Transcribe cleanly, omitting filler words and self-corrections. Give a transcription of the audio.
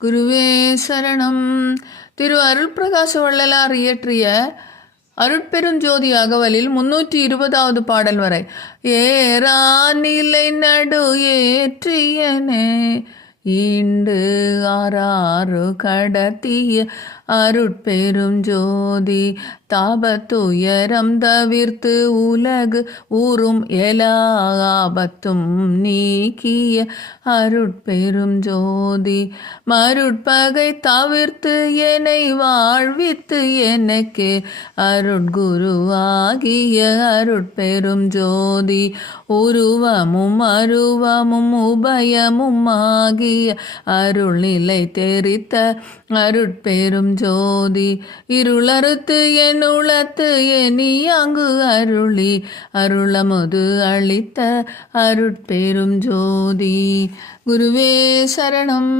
குருவே சரணம். திரு அருள்பிரகாச வள்ளலார் இயற்றிய அருட்பெருஞ்சோதி அகவலில் 320வது பாடல் வரை. ஏறா நிலை நடு ஏற்றியனே ஈண்டு ஆறாறு கடத்திய அருட்பெரும் ஜோதி தாபத்துயரம் தவிர்த்து உலகு ஊறும் எலாபத்தும் நீக்கிய அருட்பெரும் ஜோதி மருட்பகை தவிர்த்து என்னை வாழ்வித்து எனக்கு அருட்குருவாகிய அருட்பெரும் ஜோதி உருவமும் அருவமும் உபயமும் ஆகிய அருள்நிலை தெரித்த அருட்பெரும் ஜோதி இருளறுத்து என் உளத்து எனியாங்கு அருளி அருளமுது அளித்த அருட்பெரும் ஜோதி. குருவே சரணம்.